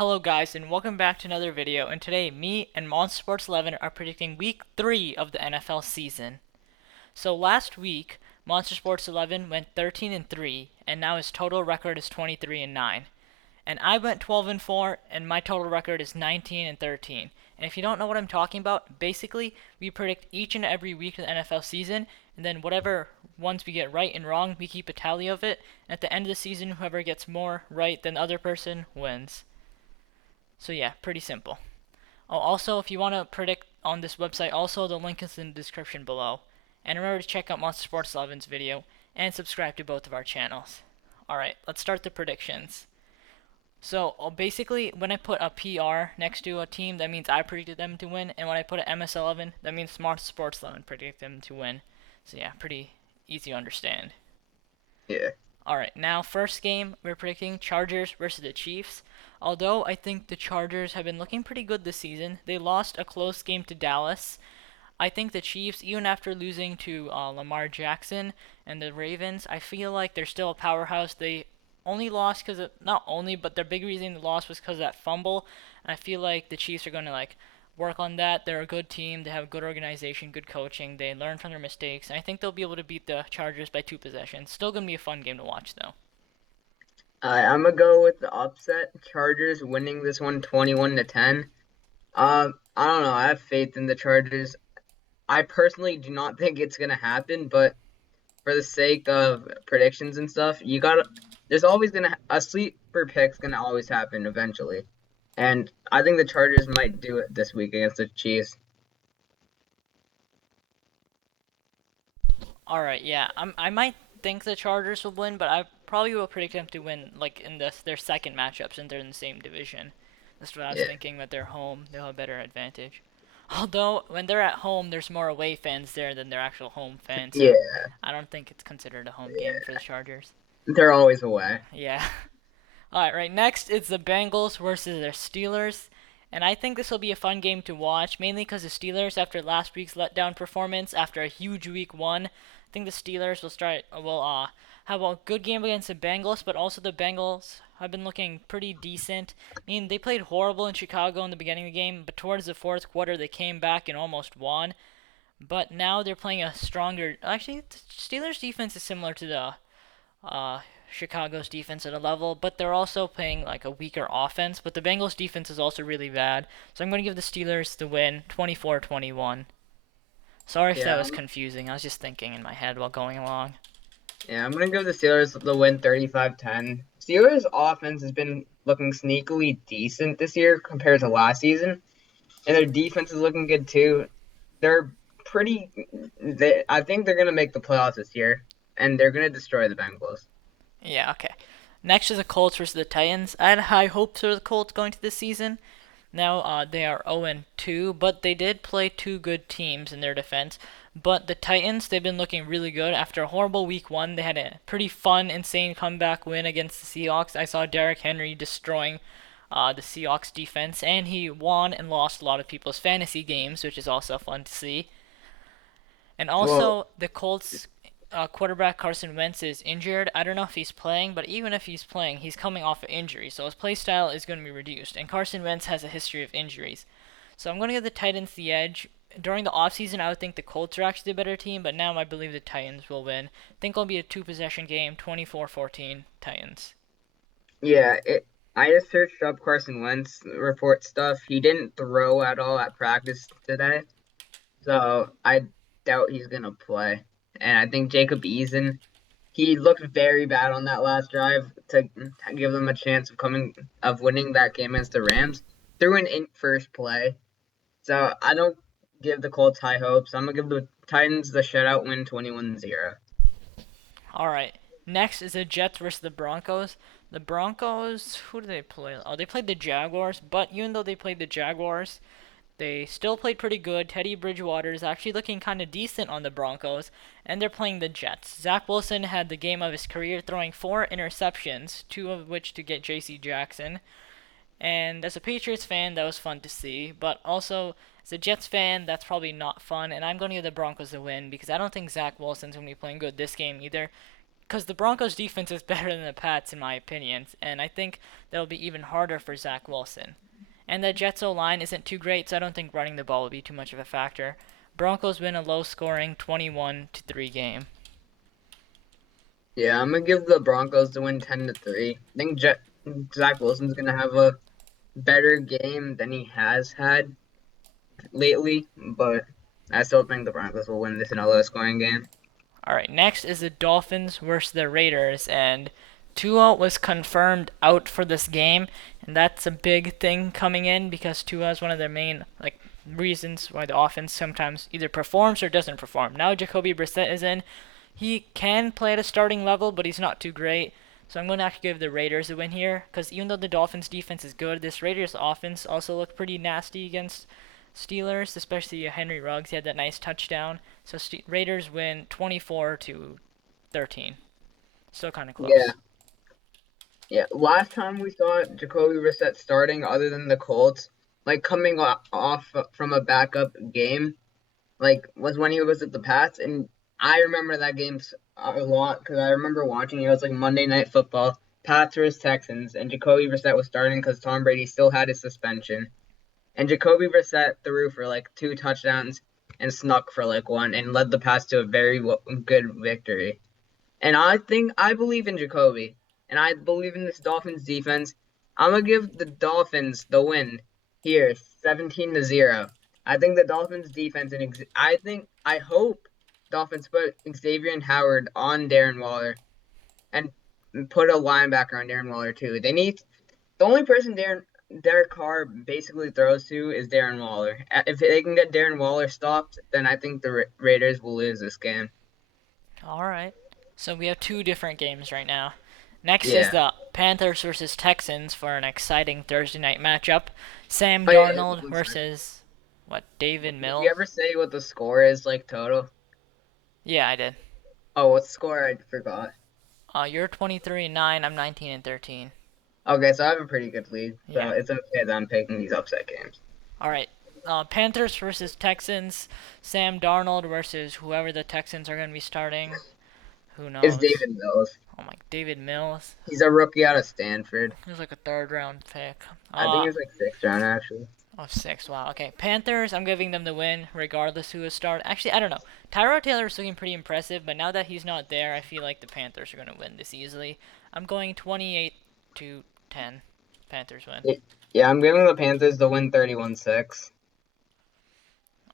Hello guys and welcome back to another video, and today me and Monster Sports 11 are predicting week 3 of the NFL season. So last week, Monster Sports 11 went 13 and 3 and now his total record is 23 and 9. And I went 12 and 4 and my total record is 19 and 13. And if you don't know what I'm talking about, basically we predict each and every week of the NFL season, and then whatever ones we get right and wrong, we keep a tally of it. And at the end of the season, whoever gets more right than the other person wins. So yeah, pretty simple. Oh, also, if you want to predict on this website, also the link is in the description below. And remember to check out Monster Sports 11's video and subscribe to both of our channels. Alright, let's start the predictions. So basically, when I put a PR next to a team, that means I predicted them to win. And when I put an MS11, that means Monster Sports 11 predicted them to win. So yeah, pretty easy to understand. Yeah. Alright, now first game, we're predicting Chargers versus the Chiefs. Although I think the Chargers have been looking pretty good this season, they lost a close game to Dallas. I think the Chiefs, even after losing to Lamar Jackson and the Ravens, I feel like they're still a powerhouse. They only lost because not only, but their big reason they lost was because of that fumble. And I feel like the Chiefs are going to work on that. They're a good team. They have a good organization, good coaching. They learn from their mistakes, and I think they'll be able to beat the Chargers by 2 possessions. Still going to be a fun game to watch, though. I'm gonna go with the upset. Chargers winning this one 21-10. I don't know. I have faith in the Chargers. I personally do not think it's gonna happen, but for the sake of predictions and stuff, you gotta. There's always gonna a sleeper pick's gonna always happen eventually, and I think the Chargers might do it this week against the Chiefs. All right, yeah, I might think the Chargers will win, but I probably will predict them to win in their second matchup since they're in the same division. That's what I was Yeah. thinking. That they're home, they'll have a better advantage. Although when they're at home, there's more away fans there than their actual home fans, Yeah. so I don't think it's considered a home game for the Chargers. They're always away. Yeah. All right, right next it's the Bengals versus the Steelers. And I think this will be a fun game to watch, mainly because the Steelers, after last week's letdown performance, after a huge week one, I think the Steelers will have a good game against the Bengals, but also the Bengals have been looking pretty decent. I mean, they played horrible in Chicago in the beginning of the game, but towards the fourth quarter they came back and almost won. But now they're playing a stronger. Actually, the Steelers' defense is similar to the uh, Chicago's defense at a level, but they're also playing like a weaker offense. But the Bengals' defense is also really bad, so I'm going to give the Steelers the win, 24-21. Sorry if that Yeah. was confusing. I was just thinking in my head while going along. Yeah, I'm gonna give the Steelers the win 35-10. Steelers offense has been looking sneakily decent this year compared to last season, and their defense is looking good too. They're pretty. I think they're gonna make the playoffs this year, and they're gonna destroy the Bengals. Yeah, okay. Next is the Colts versus the Titans. I had high hopes for the Colts going to this season. Now they are 0-2, but they did play two good teams in their defense. But the Titans, they've been looking really good. After a horrible week one, they had a pretty fun, insane comeback win against the Seahawks. I saw Derrick Henry destroying the Seahawks defense, and he won and lost a lot of people's fantasy games, which is also fun to see. And Well, also, the Colts quarterback Carson Wentz is injured. I don't know if he's playing, but even if he's playing, he's coming off an injury, so his play style is going to be reduced. And Carson Wentz has a history of injuries. So I'm going to give the Titans the edge. During the offseason, I would think the Colts are actually the better team, but now I believe the Titans will win. I think it'll be a two possession game, 24-14 Titans. yeah. I just searched up Carson Wentz report stuff. He didn't throw at all at practice today, so I doubt he's gonna play. And I think Jacob Eason. He looked very bad on that last drive to give them a chance of winning that game against the Rams. Threw in first play, so I don't give the Colts high hopes. I'm gonna give the Titans the shutout win 21-0. Alright. Next is the Jets versus the Broncos. The Broncos, who do they play? Oh, they played the Jaguars, but even though they played the Jaguars, they still played pretty good. Teddy Bridgewater is actually looking kind of decent on the Broncos, and they're playing the Jets. Zach Wilson had the game of his career, throwing 4 interceptions, two of which to get J.C. Jackson. And as a Patriots fan, that was fun to see. But also, as a Jets fan, that's probably not fun. And I'm going to give the Broncos the win because I don't think Zach Wilson's going to be playing good this game either. because the Broncos' defense is better than the Pats, in my opinion, and I think that'll be even harder for Zach Wilson. And the Jets' O line isn't too great, so I don't think running the ball will be too much of a factor. Broncos win a low-scoring 21-3 game. Yeah, I'm gonna give the Broncos to win 10-3. I think Zach Wilson's gonna have a better game than he has had lately, but I still think the Broncos will win this in a low scoring game. All right, next is the Dolphins versus the Raiders, and Tua was confirmed out for this game, and that's a big thing coming in because Tua is one of their main reasons why the offense sometimes either performs or doesn't perform. Now Jacoby Brissett is in. He can play at a starting level, but he's not too great. So I'm going to actually give the Raiders a win here because even though the Dolphins defense is good, this Raiders offense also looked pretty nasty against Steelers, especially Henry Ruggs. He had that nice touchdown. So Raiders win 24-13. Still kind of Yeah, close. yeah. Last time we saw Jacoby Brissett starting, other than the Colts, like coming off from a backup game, like was when he was at the Pats, and I remember that game a lot because I remember watching it. It was like Monday Night Football, Pats vs Texans, and Jacoby Brissett was starting because Tom Brady still had his suspension, and Jacoby Brissett threw for like 2 touchdowns and snuck for like one, and led the Pats to a very good victory. And I believe in Jacoby, and I believe in this Dolphins defense. I'm gonna give the Dolphins the win here, 17-0. I think the Dolphins defense and I hope Dolphins put Xavier and Howard on Darren Waller and put a linebacker on Darren Waller too. The only person Derek Carr basically throws to is Darren Waller. If they can get Darren Waller stopped, then I think the Raiders will lose this game. All right. So we have two different games right now. Next is Yeah. the Panthers versus Texans for an exciting Thursday night matchup. Sam Oh yeah, Darnold one second. versus David Did you Mills. ever say what the score is like total? Yeah, I did. Oh, what score? I forgot. You're 23-9. I'm 19-13. Okay, so I have a pretty good lead, so Yeah. it's okay that I'm picking these upset games. All right. Panthers versus Texans. Sam Darnold versus whoever the Texans are going to be starting. Who It's knows? David Mills. Oh my, David Mills. He's a rookie out of Stanford. He was like a third round pick. I think he's like sixth round actually. Oh, six. Wow. Okay. Panthers, I'm giving them the win, regardless who is starting. Actually, I don't know. Tyrod Taylor is looking pretty impressive, but now that he's not there, I feel like the Panthers are going to win this easily. I'm going 28-10. Panthers win. Yeah, I'm giving the Panthers the win 31-6.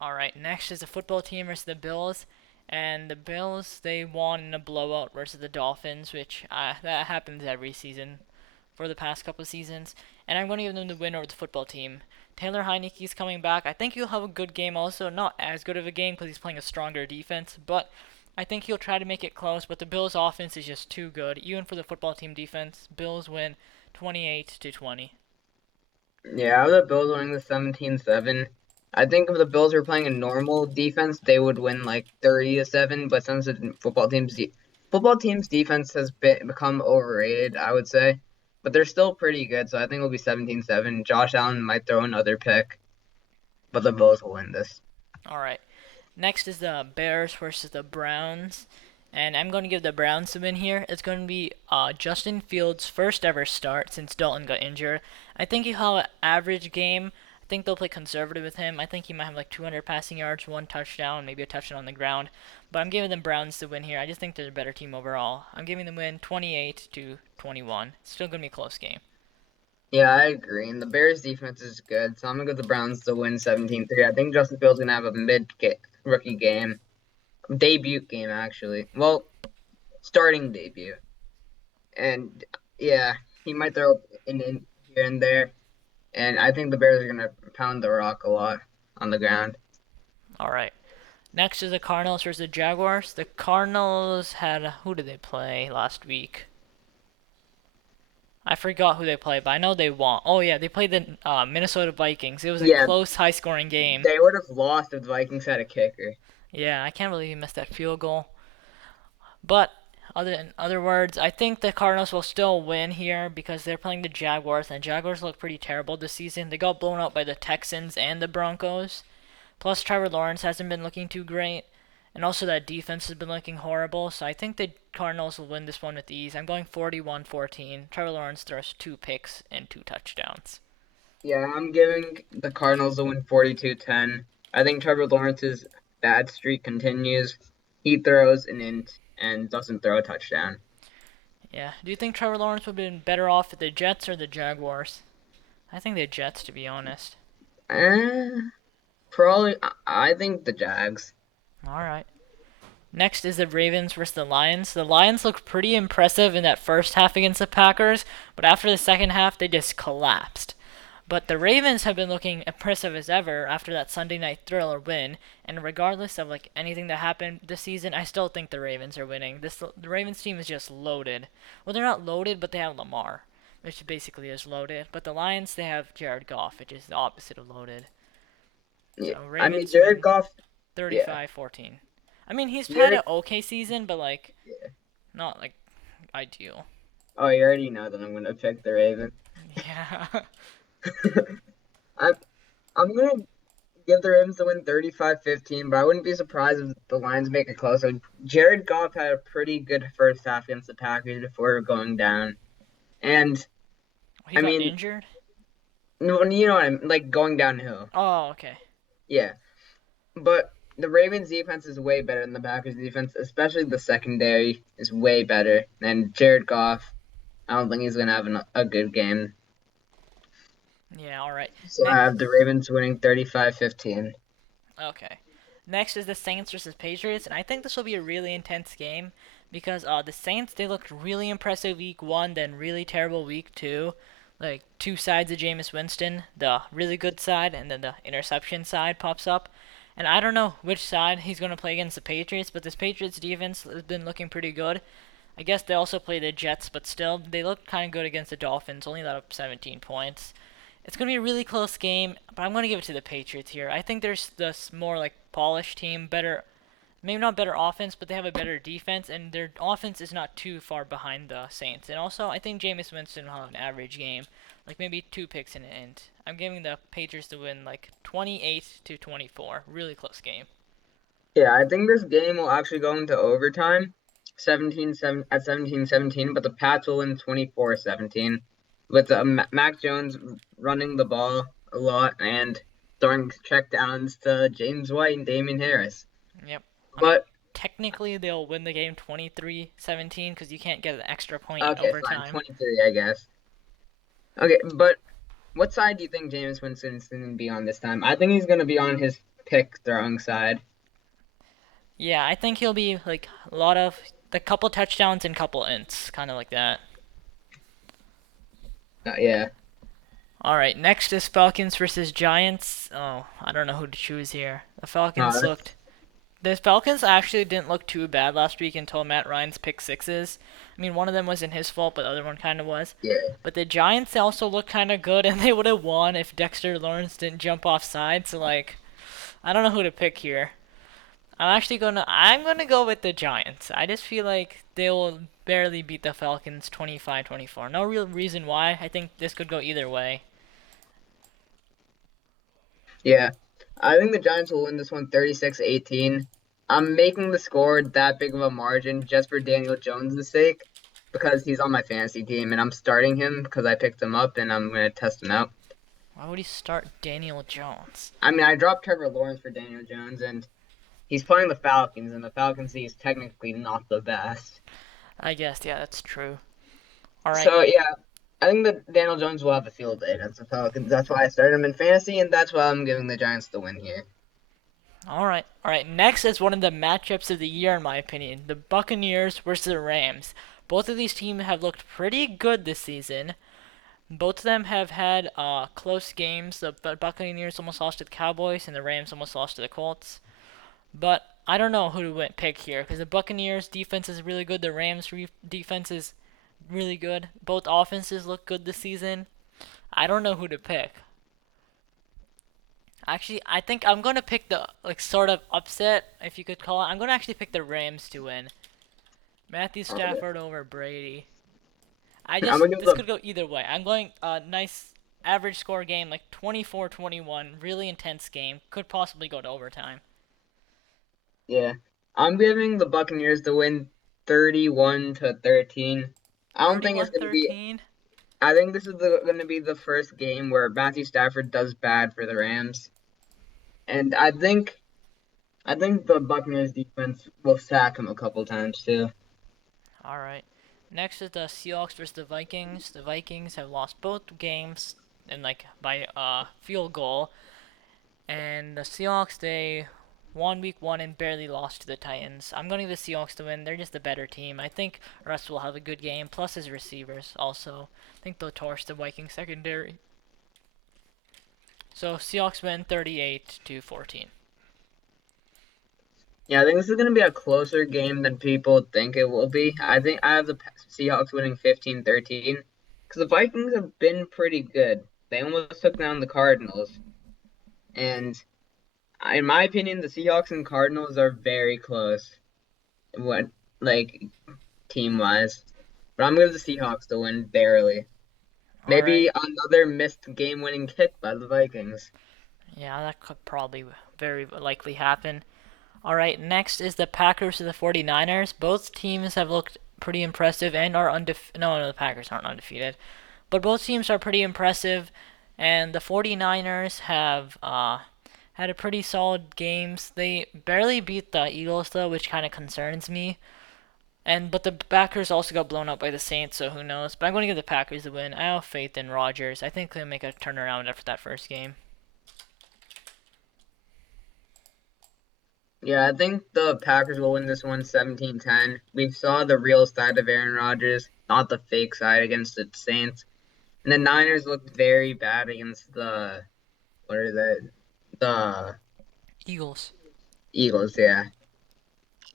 All right. Next is the football team versus the Bills, and the Bills they won in a blowout versus the Dolphins, which that happens every season for the past couple of seasons. And I'm going to give them the win over the football team. Taylor Heineke's coming back. I think he'll have a good game also. Not as good of a game because he's playing a stronger defense, but I think he'll try to make it close. But the Bills' offense is just too good, even for the football team defense. Bills win 28-20. Yeah, I have the Bills winning the 17-7. I think if the Bills were playing a normal defense, they would win like 30-7. But since the football team's defense has become overrated, I would say. But they're still pretty good, so I think it'll be 17-7. Josh Allen might throw another pick, but the Bills will win this. All right. Next is the Bears versus the Browns. And I'm going to give the Browns the win here. It's going to be Justin Fields' first ever start since Dalton got injured. I think he'll have an average game. I think they'll play conservative with him. I think he might have like 200 passing yards, one touchdown, maybe a touchdown on the ground. But I'm giving the Browns the win here. I just think they're a better team overall. I'm giving them win 28-21. Still going to be a close game. Yeah, I agree. And the Bears defense is good, so I'm gonna give the Browns to win 17-3. I think Justin Fields gonna have a rookie game, debut game actually. Well, starting debut, and yeah, he might throw in here and there. And I think the Bears are gonna pound the rock a lot on the ground. All right. Next is the Cardinals versus the Jaguars. The Cardinals had who did they play last week? I forgot who they played, but I know they won. Oh yeah, they played the Minnesota Vikings. It was a Yeah, close, high-scoring game. they would have lost if the Vikings had a kicker. Yeah, I can't believe he missed that field goal. But in other words, I think the Cardinals will still win here because they're playing the Jaguars, and the Jaguars look pretty terrible this season. They got blown out by the Texans and the Broncos. Plus, Trevor Lawrence hasn't been looking too great. And also that defense has been looking horrible, so I think the Cardinals will win this one with ease. I'm going 41-14. Trevor Lawrence throws 2 picks and 2 touchdowns. Yeah, I'm giving the Cardinals a win 42-10. I think Trevor Lawrence's bad streak continues. He throws an int and doesn't throw a touchdown. Yeah. Do you think Trevor Lawrence would have been better off with the Jets or the Jaguars? I think the Jets, to be honest. Eh, probably, I think the Jags. All right. Next is the Ravens versus the Lions. The Lions looked pretty impressive in that first half against the Packers, but after the second half, they just collapsed. But the Ravens have been looking impressive as ever after that Sunday night thriller win, and regardless of like anything that happened this season, I still think the Ravens are winning. The Ravens team is just loaded. Well, they're not loaded, but they have Lamar, which basically is loaded. But the Lions, they have Jared Goff, which is the opposite of loaded. Yeah, So I mean Ravens Jared win Goff. Yeah, 35-14. I mean, he's had Jared. an okay season, but like Yeah. not like ideal. Oh, you already know that I'm gonna pick the Ravens. Yeah. I'm I'm gonna give the Ravens the win 35-15, but I wouldn't be surprised if the Lions make it closer. Jared Goff had a pretty good first half against the Packers before going down. And He I got mean, injured? no, you know what I'm like going downhill. Oh, okay. Yeah, but the Ravens defense is way better than the Packers defense, especially the secondary is way better. And Jared Goff, I don't think he's gonna have a good game. Yeah, all right. So I Next. have the Ravens winning 35-15. Okay. Next is the Saints versus Patriots, and I think this will be a really intense game because the Saints they looked really impressive week 1, then really terrible week 2. Like two sides of Jameis Winston, the really good side and then the interception side pops up. And I don't know which side he's going to play against the Patriots, but this Patriots defense has been looking pretty good. I guess they also play the Jets, but still, they look kind of good against the Dolphins, only let up 17 points. It's going to be a really close game, but I'm going to give it to the Patriots here. I think there's this more like polished team, better, maybe not better offense, but they have a better defense, and their offense is not too far behind the Saints. And also, I think Jameis Winston will have an average game, like maybe 2 picks in the end. I'm giving the Patriots to win like 28-24, really close game. Yeah, I think this game will actually go into overtime, 17-7 at 17-17, but the Pats will win 24-17 with Mac Jones running the ball a lot and throwing check downs to James White and Damian Harris. Yep. I mean, But technically they'll win the game 23-17 because you can't get an extra point in okay, fine, overtime. 23, I guess. Okay, but what side do you think James Winston's going to be on this time? I think he's going to be on his pick throwing side. Yeah, I think he'll be like a lot of the couple touchdowns and couple ints, kind of like that. Yeah. All right, next is Falcons versus Giants. Oh, I don't know who to choose here. Uh, The Falcons actually didn't look too bad last week until Matt Ryan's pick sixes. I mean, one of them wasn't his fault, but the other one kind of was. yeah. But the Giants also looked kind of good, and they would have won if Dexter Lawrence didn't jump off side. So like, I don't know who to pick here. I'm gonna go with the Giants. I just feel like they will barely beat the Falcons 25-24. No real reason why. I think this could go either way. Yeah. I think the Giants will win this one 36-18. I'm making the score that big of a margin just for Daniel Jones' sake because he's on my fantasy team and I'm starting him because I picked him up and I'm going to test him out. Why would he start Daniel Jones? I mean, I dropped Trevor Lawrence for Daniel Jones and he's playing the Falcons and the Falcons is technically not the best. I guess, yeah, that's true. All right. So, yeah, I think that Daniel Jones will have a field day against the Falcons. That's why I started him in fantasy and that's why I'm giving the Giants the win here. All right. All right. Next is one of the matchups of the year, in my opinion: the Buccaneers versus the Rams. Both of these teams have looked pretty good this season. Both of them have had close games. The Buccaneers almost lost to the Cowboys, and the Rams almost lost to the Colts. But I don't know who to pick here because the Buccaneers defense is really good. The Rams defense is really good. Both offenses look good this season. I don't know who to pick. Actually, I think I'm gonna pick the like sort of upset, if you could call it. I'm gonna actually pick the Rams to win. Matthew Okay. Stafford over Brady. I'm going to give This the could go either way. I'm going nice average score game like 24-21, really intense game. Could possibly go to overtime. Yeah. I'm giving the Buccaneers the win 31-13. I don't think it's going to be 31-13. I think this is going to be the first game where Matthew Stafford does bad for the Rams. And I think the Buccaneers defense will sack him a couple times too. All right. Next is the Seahawks versus the Vikings. The Vikings have lost both games and like by field goal, and the Seahawks they won week 1 and barely lost to the Titans. I'm going to give the Seahawks to win. They're just a better team. I think Russ will have a good game, plus his receivers also. I think they'll torch the Vikings secondary. So Seahawks win 38-14. Yeah, I think this is going to be a closer game than people think it will be. I think I have the Seahawks winning 15-13 because the Vikings have been pretty good. They almost took down the Cardinals. And in my opinion, the Seahawks and Cardinals are very close. What like team wise. But I'm going to the Seahawks to win barely. All right. Maybe another missed game winning kick by the Vikings. Yeah, that could probably very likely happen. All right, next is the Packers to the 49ers. Both teams have looked pretty impressive and are undefeated. No, the Packers aren't undefeated. But both teams are pretty impressive, and the 49ers have had a pretty solid games. They barely beat the Eagles though, which kind of concerns me. But the Packers also got blown out by the Saints, so who knows? But I'm going to give the Packers the win. I have faith in Rodgers. I think they'll make a turnaround after that first game. Yeah, I think the Packers will win this one 17-10. We saw the real side of Aaron Rodgers, not the fake side against the Saints. And the Niners looked very bad against what are they? The Eagles. Eagles, yeah.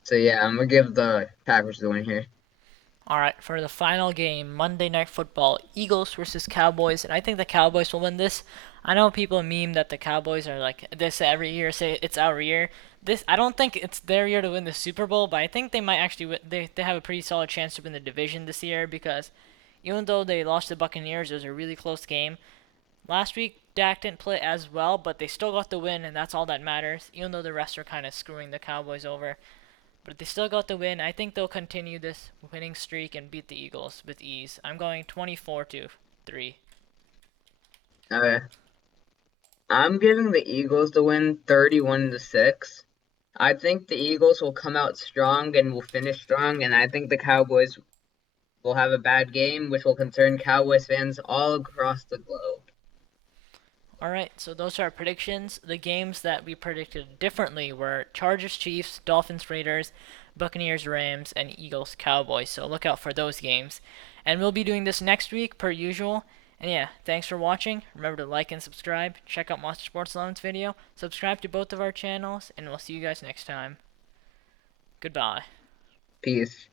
So yeah, I'm gonna give the Packers the win here. All right, for the final game, Monday Night Football, Eagles versus Cowboys, and I think the Cowboys will win this. I know people meme that the Cowboys are like this every year, say it's our year. This I don't think it's their year to win the Super Bowl, but I think they might actually they have a pretty solid chance to win the division this year because even though they lost to the Buccaneers, it was a really close game. Last week Dak didn't play as well, but they still got the win, and that's all that matters. Even though the rest are kind of screwing the Cowboys over. But they still got the win. I think they'll continue this winning streak and beat the Eagles with ease. I'm going 24-3. Okay. I'm giving the Eagles the win 31-6. I think the Eagles will come out strong and will finish strong, and I think the Cowboys will have a bad game, which will concern Cowboys fans all across the globe. Alright, so those are our predictions. The games that we predicted differently were Chargers Chiefs, Dolphins Raiders, Buccaneers Rams, and Eagles Cowboys. So look out for those games. And we'll be doing this next week per usual. And yeah, thanks for watching. Remember to like and subscribe. Check out Monster Sports 11's video. Subscribe to both of our channels, and we'll see you guys next time. Goodbye. Peace.